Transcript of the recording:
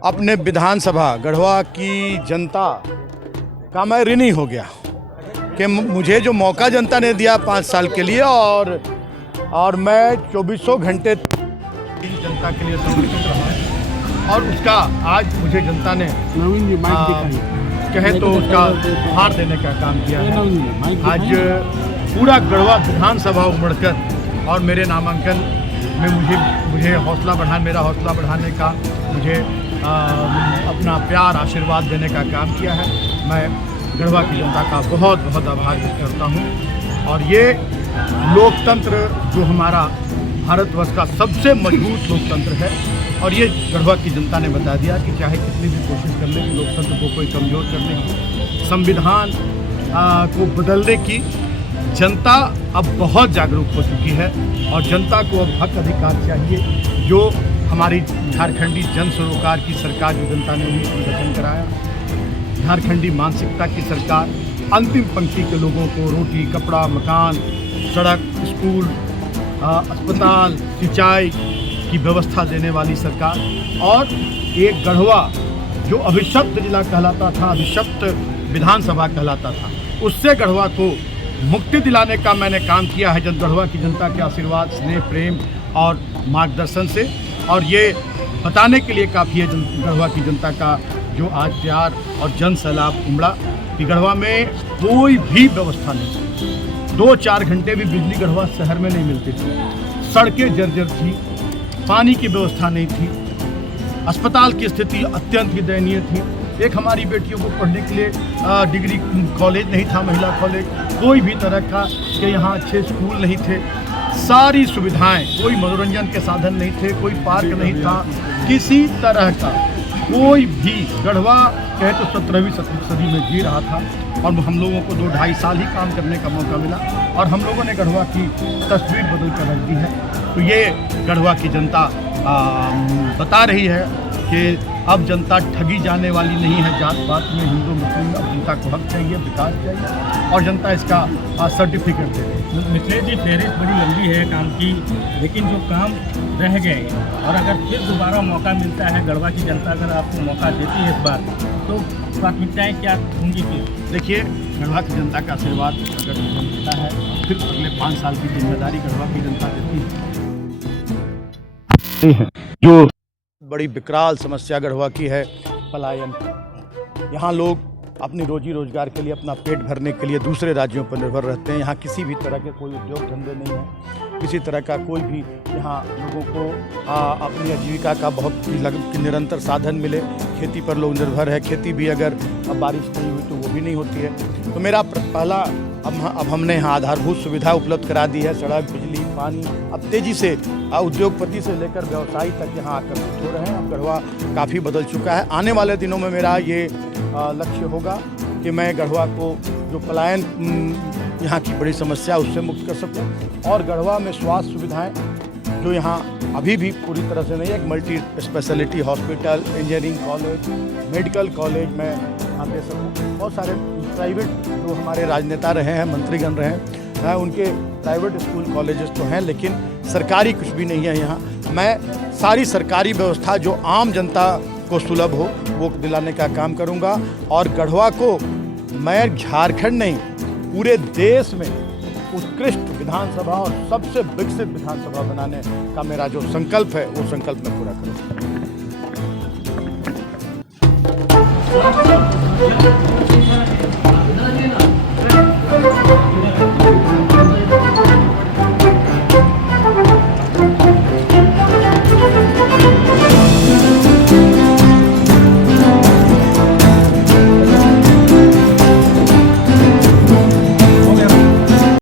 अपने विधानसभा गढ़वा की जनता का मैं ऋणी हो गया कि मुझे जो मौका जनता ने दिया 5 साल के लिए और मैं 2400 घंटे जनता के लिए समर्पित रहा और उसका आज मुझे जनता ने कहे तो उसका उपहार देने का काम किया है। आज पूरा गढ़वा विधानसभा उमड़कर और मेरे नामांकन में मुझे मेरा हौसला बढ़ाने का, मुझे अपना प्यार आशीर्वाद देने का काम किया है। मैं गढ़वा की जनता का बहुत बहुत आभार व्यक्त करता हूँ। और ये लोकतंत्र जो हमारा भारतवर्ष का सबसे मजबूत लोकतंत्र है और ये गढ़वा की जनता ने बता दिया कि चाहे कितनी भी कोशिश कर ले कि लोकतंत्र को कोई कमज़ोर करने की, संविधान को बदलने की जनता अब बहुत जागरूक हो चुकी है और जनता को अब हक अधिकार चाहिए। जो हमारी झारखंडी जन सरोकार की सरकार जो जनता ने उन्हें गठन कराया, झारखंडी मानसिकता की सरकार, अंतिम पंक्ति के लोगों को रोटी, कपड़ा, मकान, सड़क, स्कूल, अस्पताल, सिंचाई की व्यवस्था देने वाली सरकार और एक गढ़वा जो अभिशप्त जिला कहलाता था, अभिशप्त विधानसभा कहलाता था, उससे गढ़वा को मुक्ति दिलाने का मैंने काम किया है गढ़वा की जनता के आशीर्वाद, स्नेह, प्रेम और मार्गदर्शन से। और ये बताने के लिए काफ़ी है गढ़वा की जनता का जो आज प्यार और जन सैलाब उमड़ा कि गढ़वा में कोई भी व्यवस्था नहीं, 2-4 घंटे भी बिजली गढ़वा शहर में नहीं मिलती थी, सड़कें जर्जर थी, पानी की व्यवस्था नहीं थी, अस्पताल की स्थिति अत्यंत ही दयनीय थी। एक हमारी बेटियों को पढ़ने के लिए डिग्री कॉलेज नहीं था, महिला कॉलेज, कोई भी तरह का कि यहाँ अच्छे स्कूल नहीं थे, सारी सुविधाएं, कोई मनोरंजन के साधन नहीं थे, कोई पार्क नहीं था, किसी तरह का कोई भी गढ़वा कहे तो 17वीं सदी में जी रहा था। और हम लोगों को 2-2.5 साल ही काम करने का मौका मिला और हम लोगों ने गढ़वा की तस्वीर बदल कर रख दी है। तो ये गढ़वा की जनता बता रही है कि अब जनता ठगी जाने वाली नहीं है जात पात में, हिंदू मुस्लिम। अब जनता को हक चाहिए, विकास चाहिए और जनता इसका सर्टिफिकेट दे रही है। मिथिलेश जी, फहरिस्त बड़ी लंबी है काम की, लेकिन जो काम रह गए और अगर फिर दोबारा मौका मिलता है, गढ़वा की जनता अगर आपको मौका देती है इस बार, तो प्राथमिकताएँ क्या होंगी? फिर देखिए, गढ़वा की जनता का आशीर्वाद अगर मिलता है, फिर अगले 5 साल की जिम्मेदारी गढ़वा की जनता देती है। जो बड़ी विकराल समस्या गढ़वा की है पलायन। यहाँ लोग अपनी रोजी रोजगार के लिए, अपना पेट भरने के लिए दूसरे राज्यों पर निर्भर रहते हैं। यहाँ किसी भी तरह के कोई उद्योग धंधे नहीं है, किसी तरह का कोई भी यहाँ लोगों को अपनी आजीविका का बहुत निरंतर साधन मिले। खेती पर लोग निर्भर है, खेती भी अगर बारिश नहीं हुई तो वो भी नहीं होती है। तो मेरा पहला अब हमने यहाँ आधारभूत सुविधा उपलब्ध करा दी है, सड़क, बिजली, पानी। अब तेज़ी से उद्योगपति से लेकर व्यवसायी तक यहाँ आकर्षित हो रहे हैं। अब गढ़वा काफ़ी बदल चुका है। आने वाले दिनों में मेरा ये लक्ष्य होगा कि मैं गढ़वा को जो पलायन यहाँ की बड़ी समस्या उससे मुक्त कर सकूँ और गढ़वा में स्वास्थ्य सुविधाएं जो यहाँ अभी भी पूरी तरह से नहीं है, एक multi speciality hospital, engineering college, medical college मैं यहाँ दे सकूँ। बहुत सारे प्राइवेट जो हमारे राजनेता रहे हैं, मंत्रीगण रहे हैं, उनके प्राइवेट स्कूल कॉलेजेस तो हैं लेकिन सरकारी कुछ भी नहीं है यहाँ। मैं सारी सरकारी व्यवस्था जो आम जनता को सुलभ हो वो दिलाने का काम करूँगा और गढ़वा को मैं झारखंड नहीं पूरे देश में उत्कृष्ट विधानसभा और सबसे विकसित विधानसभा बनाने का मेरा जो संकल्प है वो संकल्प मैं पूरा करूँगा।